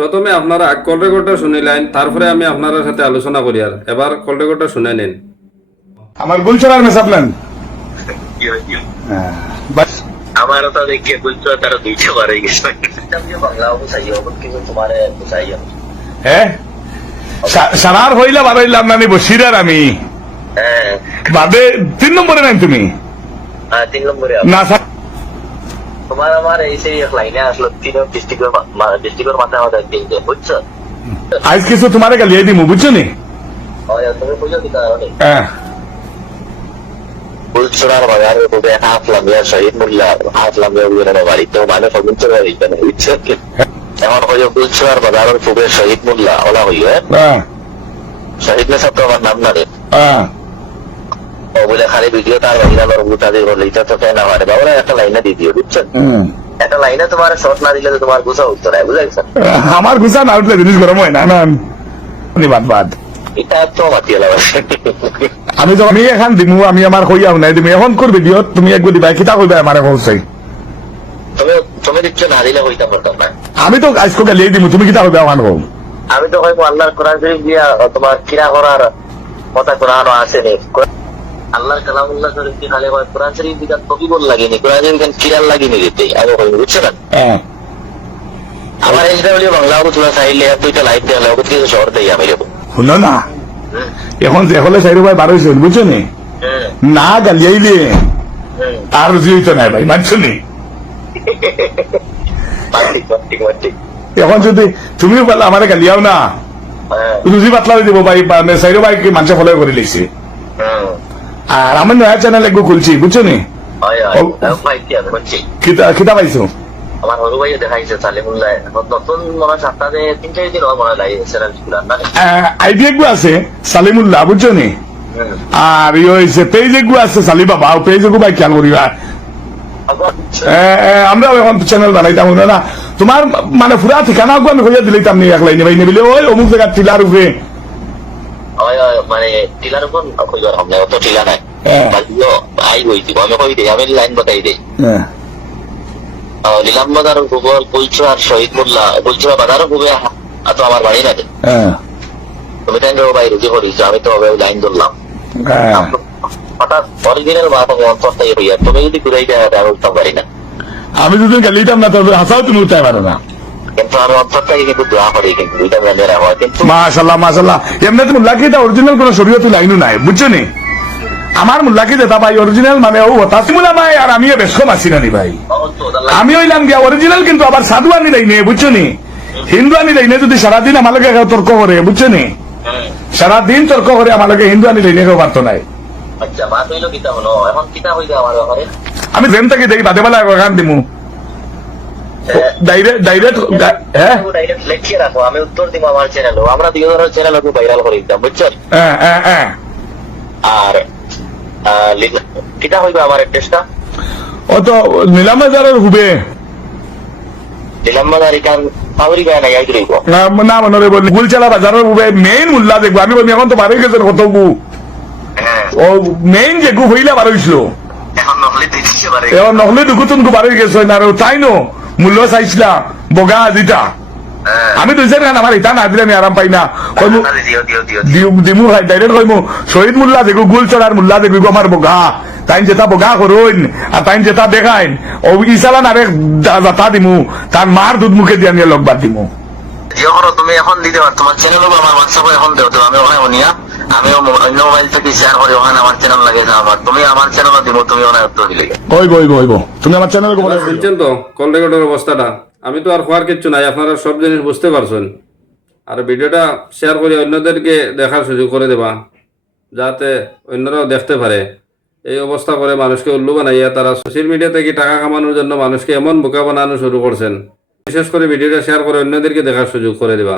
প্রথমে আপনারা কল রেকর্ডটা শুনে লাইন তারপরে আমি আপনার সাথে আলোচনা করি আর। এবার কল রেকর্ডটা শুনে নিন। আমার গুলশানের মেসাব নেন হ্যাঁ, আমার তো দেখে বলছো তার দুইটা করে হয়ে গেছে। বাংলা বুঝাইও কিন্তু তোমার বুঝাইও হ্যাঁ সারার হইলা বার না আমি বসিরার আমি। হ্যাঁ। বাদে তিন নম্বরে নেন তুমি। হ্যাঁ তিন নম্বরে না তোমার আমার এই সেই এক লাইনে আসলো তিন ডিস্ট্রিক্টের ডিস্ট্রিক্টের মাথায় আমাদের তিনটে বুঝছ? আজ কিছু তোমার গালিয়ে দিমু বুঝছ নি তুমি বুঝো কি কারণে মানে? হ্যাঁ। বুলছড়ার বাজার রোডে হাফ লামিয়া শহীদ মোল্লা হাফ লামিয়া উইরানো বাড়ি তো মানে ফগুনছড়া এইখানে বুঝছ? আমার হইও বুলছড়ার বাজারের পূবে শহীদ মোল্লা ওলা হইও হ্যাঁ? হ্যাঁ? শহীদ না সব তোমার নাম না রে। হ্যাঁ। বলে খালি ভিডিও তার বাহিরা লোক বুটাদি বলে এটা তো কেন আমার বাবুরা একটা লাইনে দিয়ে দিও বুঝছ? একটা লাইনে তোমার শর্ট না দিলে তো তোমার গুছা উত্তর হয় বুঝাইছো আমার গুছা না উঠলে জিনিস গরম হয় না না নি। বাদ বাদ। এটা তো লাগবে আমি তো আমি এখন দিমু আমি আমার কইয়াও নাই তুমি এখন করবি দিও তুমি একবার দিবা কিতা কইবা আমার কইছাই তুমি তুমি দিচ্ছ না দিলে হইতাম পারতাম না। আমি তো আজকে গালিয়ে দিমু তুমি কিতা কইবা আমার কও আমি তো হয়তো আল্লাহর কোরআন শরীফ দিয়া তোমার কিরা করার কথা কোরআনও আসেনি। আল্লাহর কালামুল্লাহ শরীফ কি খালি হয় কোরআন শরীফ দিকান কবি বল লাগেনি কোরআন শরীফ দিকান কিরাল লাগেনি দিতে আমি কই বুঝছ না? হ্যাঁ। আমার এই যে বাংলা ও তোলা চাইলে দুইটা লাইভ দেওয়া লাগবে কিছু শহর দেই আমি যাব শুনো না। এখন যে হলে চাইরো ভাই বারো হয়েছে বুঝছ নি? না গালিয়াইলে আর জিত নাই ভাই মানছো নি? এখন যদি বলে আমার গালিয়াও না। হ্যাঁ। রুজি পাতলা দিব ভাই চাইরো ভাই মানুষে ফলো করে লিখছে। আর আমার নয়া চ্যানেল একটু খুলছি বুঝছ নি কিতা পাইছো? আমার হরু ভাইও দেখাইছে সালিমুল্লাহ নতুন মনে সপ্তাহে তিন চার দিন মনে লাগে চ্যানেল খুলার না আইডি একটু আছে সালিমুল্লাহ বুঝছ নি আর ইয়ে হয়েছে পেজ একটু আছে সালি বাবা পেজ একটু ভাই খেয়াল করিবা আবার এ, এ, এখন চ্যানেল বানাইতাম না না? তোমার মানে পুরা ঠিকানা আগু আমি হইয়া দিলাম নি এক লাইনে বাইনে বলে ওই অমুক জায়গার টিলার উপরে মানে টিলার উপর অত টিলা নাই। দিই? আমি লাইন বাতাই দিই। হ্যাঁ। নিলাম বাজার গোবর আর শহীদ মোল্লা বলছো বাজারও খুবই তো আমার বাড়ি না। হ্যাঁ, তুমি তাই ভাই রুজি করিছো আমি তো লাইন ধরলাম। হ্যাঁ। হঠাৎ অরিজিনাল তুমি হইয়া তুমি যদি ঘুরাই দেয় আমি উঠতে পারি না। আমি যদি গালিতাম না তবে হাসাও তুমি উঠতে পারো না। কিন্তু আমি অন্তরটাই কিন্তু দোয়া করি কিন্তু দুইটা ব্যান্ডের হয় কিন্তু মাশাল্লাহ মাশাল্লাহ এমনি তো মুল্লাকিটা অরিজিনাল কোন শরীয়ত লাইনও নাই বুঝছ নি? আমার মুল্লাকি যেটা ভাই অরিজিনাল মানে ও তাসিমুলা ভাই আর আমিও বেশ কম আছি না নি ভাই। আমি হইলাম গিয়া অরিজিনাল কিন্তু আবার সাধু আনি লাইনে বুঝছ নি? হিন্দু আনি লাইনে যদি সারাদিন আমার আমাকে তর্ক করে বুঝছ নি? সারাদিন তর্ক করে আমার আমাকে হিন্দু আনি লাইনে কেউ পারতো নাই। আমি যেন থাকি দেখি বাদে বেলা গান দিমু। ডাইরেক্ট ডাইরেক্ট হ্যাঁ? ডাইরেক্ট লেখিয়ে রাখো আমি উত্তর দিব আমার চ্যানেল আমরা দুই ধরনের চ্যানেল ভাইরাল করে দিতাম বুঝছ? হ্যাঁ হ্যাঁ হ্যাঁ। আর কিতা হইবে আমার অ্যাড্রেসটা ও তো নীলামাজারের হুবে দিলাম্বাদার ইকান না গাই দিব না না বলি গুলচালা বাজারের হুবে মেইন দেখব আমি বলি এখন তো বারোই গেছেন কত গু ও মেইন যে গু হইলা বারো এখন দুগুতুন গু বারোই গেছে। তাই নো মূল্য চাইছিলা বগা আজিটা। আমি দুই চার গান আমার ইটা না দিলে আমি আরাম পাই না। কইমু দিও দিও দিও দিমু ভাই ডাইরেক্ট কইমু শহীদ মুল্লা দেখু গুল চড়ার মুল্লা দেখু আমার বগা। তাই যেটা বগা করুন আর তাই যেটা দেখাইন ও ইসালা না রে যাতা দিমু তার মার দুধ মুখে দিয়ে নিয়ে লগবাদ দিমু। জিও করো তুমি এখন দিতে পারো তোমার চ্যানেল আমার হোয়াটসঅ্যাপে এখন দেও তো আমি ওখানে নিয়া আমিও অন্য মোবাইল থেকে শেয়ার করে ওখানে আমার চ্যানেল লাগে আমার তুমি আমার চ্যানেল দিব তুমি ওখানে উত্তর দিলে কইব কইব কইব তুমি আমার চ্যানেল আপনারা শুনছেন তো কল রেকর্ডের অবস্থাটা আমি তো আর হওয়ার কিচ্ছু নাই, আপনারা সব জিনিস বুঝতে পারছেন। আর ভিডিওটা শেয়ার করে অন্যদেরকে দেখার সুযোগ করে দেবা, যাতে অন্যরাও দেখতে পারে। এই অবস্থা করে মানুষকে উল্লু বানাইয়া তারা সোশ্যাল মিডিয়া থেকে টাকা কামানোর জন্য মানুষকে এমন বোকা বানানো শুরু করছেন। বিশেষ করে ভিডিওটা শেয়ার করে অন্যদেরকে দেখার সুযোগ করে দেবা।